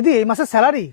দিদি এই মাসের স্যালারি।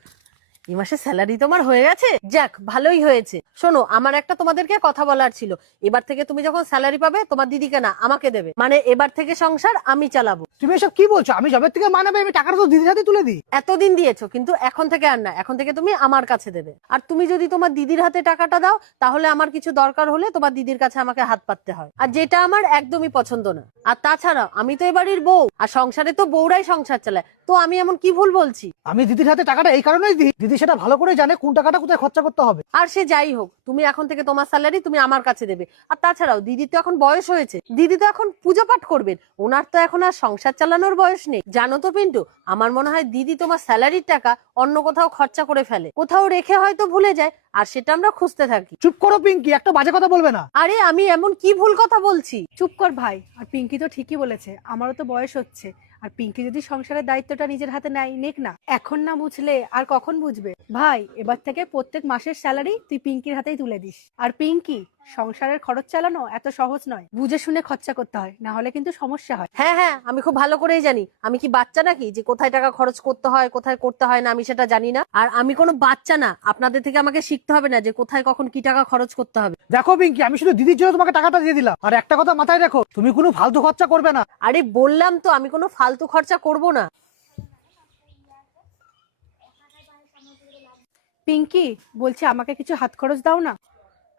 এই মাসে স্যালারি তোমার হয়ে গেছে? যাক, ভালোই হয়েছে। শোনো, আমার একটা তোমাদেরকে কথা বলার ছিল। এবার থেকে তুমি যখন স্যালারি পাবে, তোমার দিদিকে না আমাকে দেবে। মানে এবার থেকে সংসার আমি চালাবো। তুমি এসব কি বলছো? আমি জবের থেকে মানাবে, আমি টাকাটা তো দিদির হাতে তুলে দিই। এতদিন দিয়েছো, কিন্তু এখন থেকে আর না। এখন থেকে তুমি আমার কাছে দেবে। আর তুমি যদি তোমার দিদির হাতে টাকাটা দাও, তাহলে আমার কিছু দরকার হলে তোমার দিদির কাছে আমাকে হাত পাততে হয়, আর যেটা আমার একদমই পছন্দ না। আর তাছাড়া আমি তো এবাড়ির বউ, আর সংসারে তো বউরাই সংসার চালায়। তো আমি এমন কি ভুল বলছি? আমি দিদির হাতে টাকাটা এই কারণেই দিই, দিদি সেটা ভালো করে জানে কোন টাকাটা কোথায় খরচা করতে হবে। আর সে যাই হোক, তুমি এখন থেকে তোমার স্যালারি তুমি আমার কাছে দেবে। আর তাছাড়াও দিদি তো এখন বয়স হয়েছে, দিদি তো এখন পুজো পাঠ করবেন। ওনার তো এখন আর সংসার চালানোর বয়স নেই। জানো তো পিন্টু, আমার মনে হয় দিদি তোমার স্যালারির টাকা অন্য কোথাও খরচা করে ফেলে, কোথাও রেখে হয়তো ভুলে যায়, আর সেটা আমরা খুঁজতে থাকি। চুপ করো পিঙ্কি, একটা বাজে কথা বলবে না। আরে আমি এমন কি ভুল কথা বলছি? চুপ কর ভাই। আর পিঙ্কি তো ঠিকই বলেছে, আমারও তো বয়স হচ্ছে। আর পিঙ্কি যদি সংসারের দায়িত্বটা নিজের হাতে নেক না, এখন না বুঝলে আর কখন বুঝবে? ভাই, এবার থেকে প্রত্যেক মাসের স্যালারি তুই পিঙ্কির হাতেই তুলে দিস। আর পিঙ্কি, সংসারের খরচ চালানো এত সহজ নয়, বুঝে শুনে খরচা করতে হয়, না হলে কিন্তু সমস্যা হয়। হ্যাঁ হ্যাঁ, আমি খুব ভালো করেই জানি। আমি কি বাচ্চা নাকি যে কোথায় টাকা খরচ করতে হয় কোথায় করতে হয় না আমি সেটা জানি না? আর আমি কোনো বাচ্চা না, আপনাদের থেকে আমাকে শিখতে হবে না যে কোথায় কখন কি টাকা খরচ করতে হবে। দেখো পিঙ্কি, আমি শুধু দিদির জন্য তোমাকে টাকাটা দিয়ে দিলাম। আর একটা কথা মাথায় রাখো, তুমি কোনো ফালতু খরচা করবে না। আরে বললাম তো, আমি কোনো ফালতু খরচা করব না। পিঙ্কি, বলছি আমাকে কিছু হাত খরচ দাও না।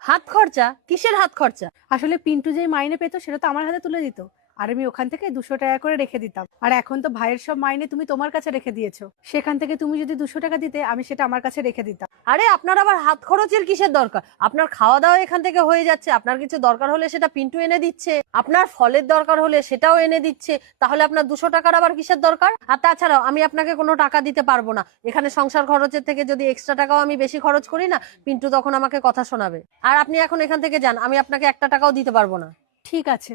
হাত খরচা? কিসের হাত খরচা? আসলে পিন্টু যে মাইনে পেতো সেটা তো আমার হাতে তুলে দিত, আর আমি ওখান থেকে 200 টাকা করে রেখে দিতাম। আর এখন তো ভাইয়ের সব মাইনে তুমি তোমার কাছে রেখে দিয়েছো, সেখান থেকে তুমি যদি 200 টাকা দিতে, আমি সেটা আমার কাছে রেখে দিতাম। আরে আপনার আবার হাত খরচের কিসের দরকার? আপনার খাওয়া দাওয়া এখান থেকে হয়ে যাচ্ছে, আপনার কিছু দরকার হলে সেটা পিন্টু এনে দিচ্ছে, আপনার ফলের দরকার হলে সেটাও এনে দিচ্ছে। তাহলে আপনার 200 টাকার আবার কিসের দরকার? আর তাছাড়াও আমি আপনাকে কোনো টাকা দিতে পারবো না। এখানে সংসার খরচের থেকে যদি এক্সট্রা টাকাও আমি বেশি খরচ করি না, পিন্টু তখন আমাকে কথা শোনাবে। আর আপনি এখন এখান থেকে যান, আমি আপনাকে একটা টাকাও দিতে পারবো না। ঠিক আছে।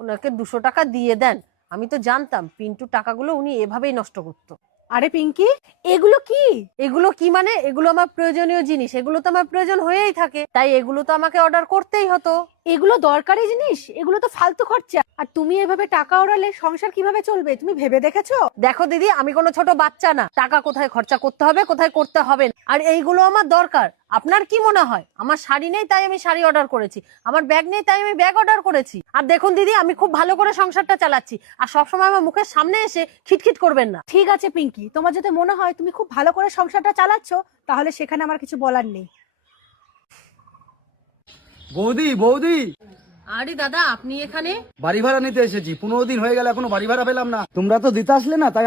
ওনাকে 200 টাকা দিয়ে দেন। আমি তো জানতাম পিন্টু টাকাগুলো উনি এভাবেই নষ্ট করতো। আরে পিঙ্কি, এগুলো কি? এগুলো কি মানে? এগুলো আমার প্রয়োজনীয় জিনিস, এগুলো তো আমার প্রয়োজন হয়েই থাকে, তাই এগুলো তো আমাকে অর্ডার করতেই হতো। এগুলো দরকারি জিনিস, এগুলো তো ফালতু খরচা। আর তুমি এভাবে টাকা ওড়ালে সংসার কিভাবে চলবে তুমি ভেবে দেখেছো? দেখো দিদি, আমি কোনো ছোট বাচ্চা না। টাকা কোথায় খরচা করতে হবে কোথায় করতে হবে না, আর এইগুলো আমার দরকার। আপনার কি মনে হয় আমার শাড়ি নেই তাই আমি শাড়ি অর্ডার করেছি, আমার ব্যাগ নেই তাই আমি ব্যাগ অর্ডার করেছি? আর দেখুন দিদি, আমি খুব ভালো করে সংসারটা চালাচ্ছি, আর সবসময় আমার মুখের সামনে এসে খিটখিট করবেন না। ঠিক আছে পিঙ্কি, তোমার যদি মনে হয় তুমি খুব ভালো করে সংসারটা চালাচ্ছো, তাহলে সেখানে আমার কিছু বলার নেই। বৌদি বৌদি, আরে দাদা, আপনি এখানে? বাড়ি ভাড়া নিতে এসেছি। 15 দিন হয়ে গেল, এখনো বাড়ি ভাড়া পেলাম না। তোমরা তো দিতে আসলে না, তাই